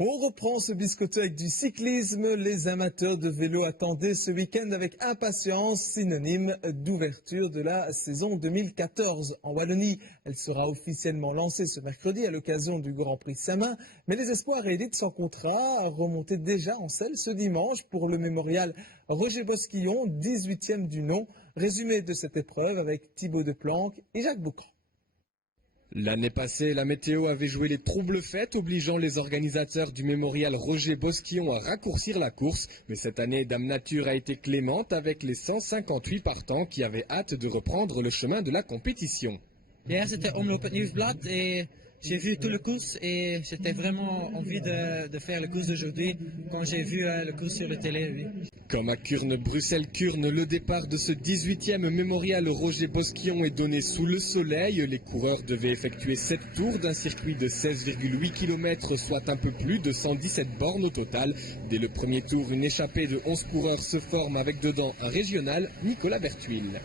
On reprend ce biscotti avec du cyclisme. Les amateurs de vélo attendaient ce week-end avec impatience, synonyme d'ouverture de la saison 2014. En Wallonie, elle sera officiellement lancée ce mercredi à l'occasion du Grand Prix Samin. Mais les espoirs et élites sans contrat remontaient déjà en selle ce dimanche pour le mémorial Roger Bosquillon, 18e du nom. Résumé de cette épreuve avec Thibaut Deplanque et Jacques Boucan. L'année passée, la météo avait joué les troubles fêtes, obligeant les organisateurs du mémorial Roger Bosquillon à raccourcir la course. Mais cette année, Dame Nature a été clémente avec les 158 partants qui avaient hâte de reprendre le chemin de la compétition. Hier, c'était Omloop het Nieuwsblad et j'ai vu tout le course et j'étais vraiment envie de faire le course d'aujourd'hui quand j'ai vu le course sur la télé. Oui. Comme à Kuurne, Bruxelles-Kuurne, le départ de ce 18e mémorial Roger Bosquillon est donné sous le soleil. Les coureurs devaient effectuer 7 tours d'un circuit de 16,8 km, soit un peu plus de 117 bornes au total. Dès le premier tour, une échappée de 11 coureurs se forme avec dedans un régional, Nicolas Bertuil.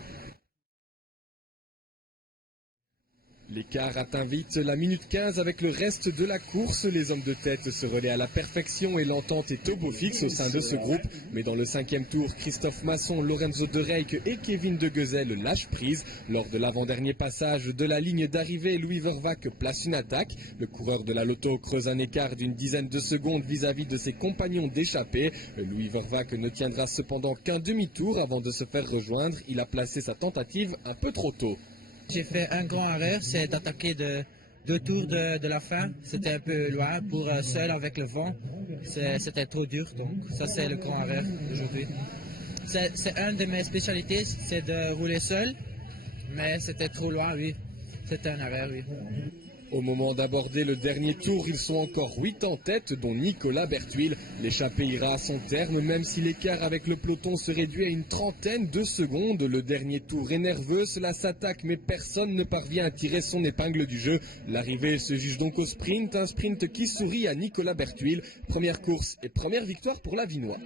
L'écart atteint vite la minute 15 avec le reste de la course. Les hommes de tête se relaient à la perfection et l'entente est au beau fixe au sein de ce groupe. Mais dans le 5e tour, Christophe Masson, Lorenzo De Reyck et Kevin De Gezel lâchent prise. Lors de l'avant-dernier passage de la ligne d'arrivée, Louis Vervaque place une attaque. Le coureur de la Lotto creuse un écart d'une dizaine de secondes vis-à-vis de ses compagnons d'échappée. Louis Vervaque ne tiendra cependant qu'un demi-tour avant de se faire rejoindre. Il a placé sa tentative un peu trop tôt. J'ai fait un grand erreur, c'est d'attaquer de 2 tours de la fin. C'était un peu loin pour seul avec le vent. C'était trop dur, donc ça c'est le grand erreur d'aujourd'hui. C'est une de mes spécialités, c'est de rouler seul, mais c'était trop loin, oui. C'était un erreur, oui. Au moment d'aborder le dernier tour, ils sont encore 8 en tête, dont Nicolas Bertuil. L'échappée ira à son terme, même si l'écart avec le peloton se réduit à une trentaine de secondes. Le dernier tour est nerveux, cela s'attaque, mais personne ne parvient à tirer son épingle du jeu. L'arrivée se juge donc au sprint, un sprint qui sourit à Nicolas Bertuil. Première course et première victoire pour l'Avinois.